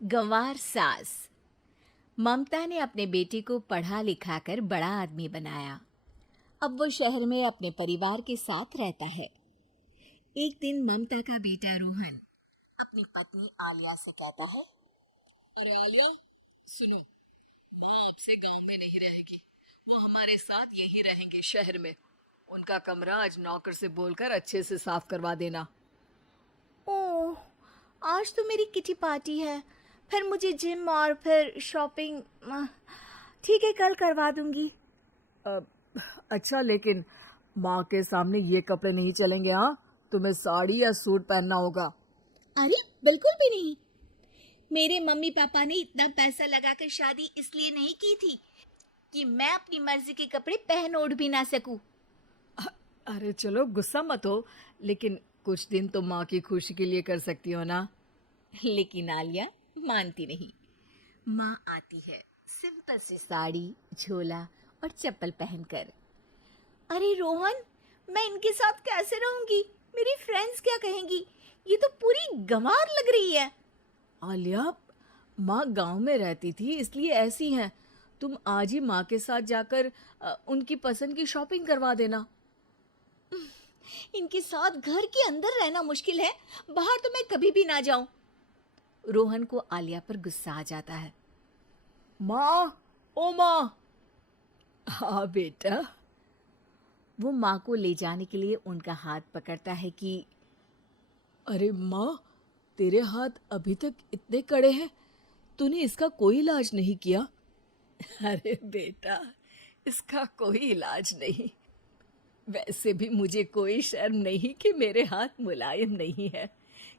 गंवार सास। ममता ने अपने बेटे को पढ़ा लिखा कर बड़ा आदमी बनाया। अब वो शहर में अपने परिवार के साथ रहता है। एक दिन ममता का बेटा रोहन अपनी पत्नी आलिया से कहता है, अरे आलिया, सुनो, माँ अब से गांव में नहीं रहेगी। वो हमारे साथ यहीं रहेंगे शहर में। उनका कमरा आज नौकर से बोलकर अच्छे से साफ करवा देना। ओह, आज तो मेरी किटी पार्टी है, फिर मुझे जिम और फिर शॉपिंग। ठीक है, कल करवा दूंगी। अ, अच्छा, लेकिन माँ के सामने ये कपड़े नहीं चलेंगे। हाँ, तुम्हें साड़ी या सूट पहनना होगा। अरे बिल्कुल भी नहीं। मेरे मम्मी पापा ने इतना पैसा लगाकर शादी इसलिए नहीं की थी कि मैं अपनी मर्जी के कपड़े पहन ओढ़ भी ना सकूं। अरे चलो, गुस्सा मत हो, लेकिन कुछ दिन तो माँ की खुशी के लिए कर सकती हो ना। लेकिन आलिया मानती नहीं। माँ आती है सिंपल सी साड़ी, झोला और चप्पल पहनकर। अरे रोहन, मैं इनके साथ कैसे रहूंगी? मेरी फ्रेंड्स क्या कहेंगी? ये तो पूरी गंवार लग रही है। आलिया, माँ गांव में रहती थी इसलिए ऐसी हैं। तुम आज ही माँ के साथ जाकर उनकी पसंद की शॉपिंग करवा देना। इनके साथ घर के अंदर रहना मुश्किल है, बाहर तो मैं कभी भी ना जाऊं। रोहन को आलिया पर गुस्सा आ जाता है। माँ, ओ माँ। हाँ बेटा। वो माँ को ले जाने के लिए उनका हाथ पकड़ता है कि अरे माँ, तेरे हाथ अभी तक इतने कड़े हैं, तूने इसका कोई इलाज नहीं किया? अरे बेटा, इसका कोई इलाज नहीं। वैसे भी मुझे कोई शर्म नहीं कि मेरे हाथ मुलायम नहीं है,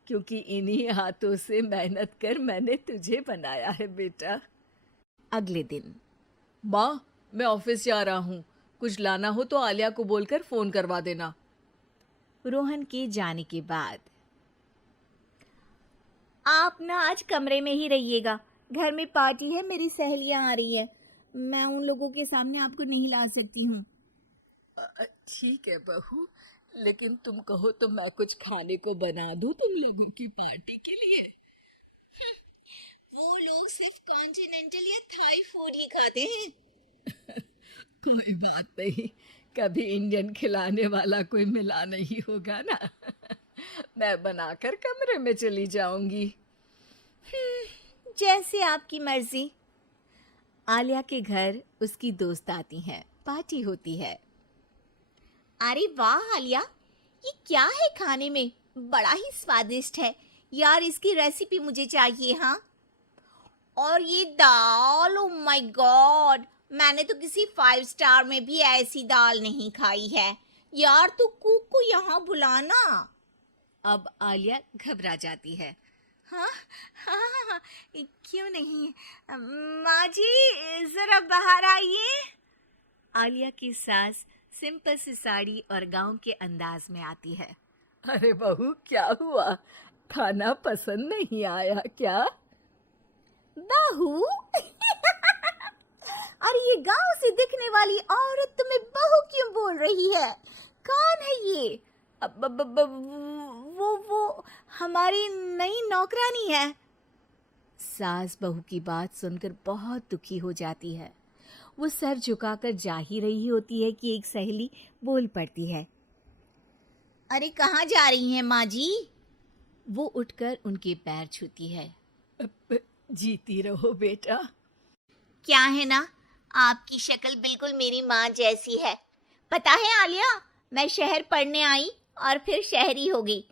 क्योंकि इन्हीं हाथों से मेहनत कर मैंने तुझे बनाया है बेटा। अगले दिन। माँ, मैं ऑफिस जा रहा हूँ। कुछ लाना हो तो आलिया को बोलकर फोन करवा देना। रोहन के जाने के बाद, आप ना आज कमरे में ही रहिएगा, घर में पार्टी है, मेरी सहेलियां आ रही है, मैं उन लोगों के सामने आपको नहीं ला सकती हूँ। ठीक है बहू, लेकिन तुम कहो तो मैं कुछ खाने को बना दूँ तुम लोगों की पार्टी के लिए। वो लोग सिर्फ कॉन्टिनेंटल या थाई फूड ही खाते हैं। कोई बात नहीं, कभी इंडियन खिलाने वाला कोई मिला नहीं होगा ना। मैं बनाकर कमरे में चली जाऊंगी। जैसे आपकी मर्जी। आलिया के घर उसकी दोस्त आती हैं, पार्टी होती है। अरे वाह आलिया, ये क्या है खाने में? बड़ा ही स्वादिष्ट है यार, इसकी रेसिपी मुझे चाहिए। हाँ, और ये दाल, ओ माय गॉड, मैंने तो किसी 5 स्टार में भी ऐसी दाल नहीं खाई है यार। तू कुक को यहाँ बुलाना। अब आलिया घबरा जाती है। हाँ हाँ हाँ हाँ, क्यों नहीं। माँ जी, जरा बाहर आइए। आलिया की सास सिंपल सी साड़ी और गांव के अंदाज में आती है। अरे बहू, क्या हुआ? खाना पसंद नहीं आया क्या? बहू? अरे ये गांव से दिखने वाली औरत तुम्हें बहू क्यों बोल रही है? कौन है ये? वो हमारी नई नौकरानी है। सास बहू की बात सुनकर बहुत दुखी हो जाती है। वो सर झुकाकर जा ही रही होती है कि एक सहेली बोल पड़ती है। अरे कहाँ जा रही हैं माँ जी? वो उठकर उनके पैर छूती है। जीती रहो बेटा। क्या है ना, आपकी शक्ल बिल्कुल मेरी माँ जैसी है। पता है आलिया, मैं शहर पढ़ने आई और फिर शहरी हो गई,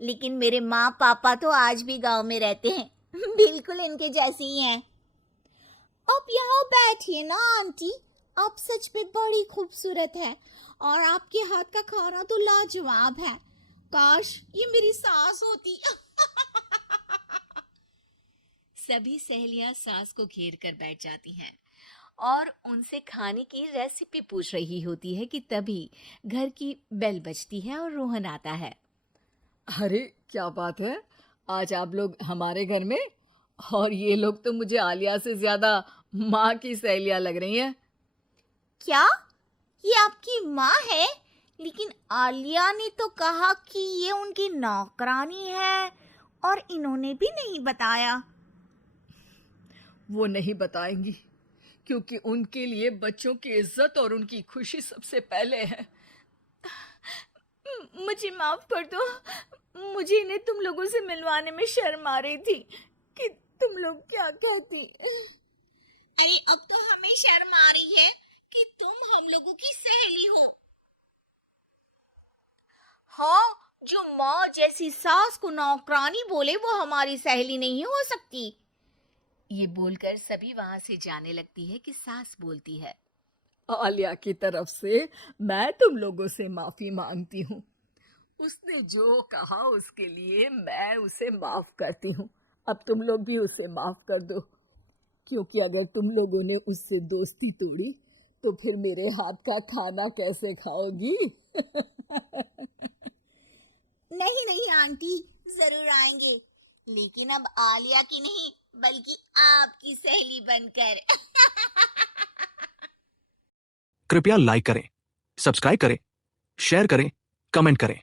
लेकिन मेरे माँ पापा तो आज भी गांव में रहते हैं। बिल्कुल इनके जैसे ही हैं। आप यहाँ बैठिए ना आंटी, आप सच में बड़ी खूबसूरत है और आपके हाथ का खाना तो लाजवाब है। काश ये मेरी सास होती। सभी सहेलियां सास को घेर कर बैठ जाती हैं और उनसे खाने की रेसिपी पूछ रही होती है कि तभी घर की बेल बजती है और रोहन आता है। अरे क्या बात है, आज आप लोग हमारे घर में? और ये लोग तो मुझे आलिया से ज्यादा माँ की सहेलियां लग रही हैं। क्या ये आपकी माँ है? लेकिन आलिया ने तो कहा कि ये उनकी नौकरानी है और इन्होंने भी नहीं बताया। वो नहीं बताएंगी, क्योंकि उनके लिए बच्चों की इज्जत और उनकी खुशी सबसे पहले है। मुझे माफ कर दो। मुझे इन्हें तुम लोगों से मिलवाने में शर्म आ रही थी कि तुम लोग क्या कहती। अरे अब तो हमें शर्म आ रही है कि तुम हम लोगों की सहेली हो। हाँ, जो माँ जैसी सास को नौकरानी बोले वो हमारी सहेली नहीं हो सकती। ये बोलकर सभी वहां से जाने लगती है कि सास बोलती है। आलिया की तरफ से मैं तुम लोगों से माफी मांगती हूँ। उसने जो कहा उसके लिए मैं उसे माफ करती हूँ। अब तुम लोग भी उसे माफ कर दो, क्योंकि अगर तुम लोगों ने उससे दोस्ती तोड़ी तो फिर मेरे हाथ का खाना कैसे खाओगी? नहीं नहीं आंटी, जरूर आएंगे, लेकिन अब आलिया की नहीं बल्कि आपकी सहेली बनकर। कृपया लाइक करें, सब्सक्राइब करें, शेयर करें, कमेंट करें।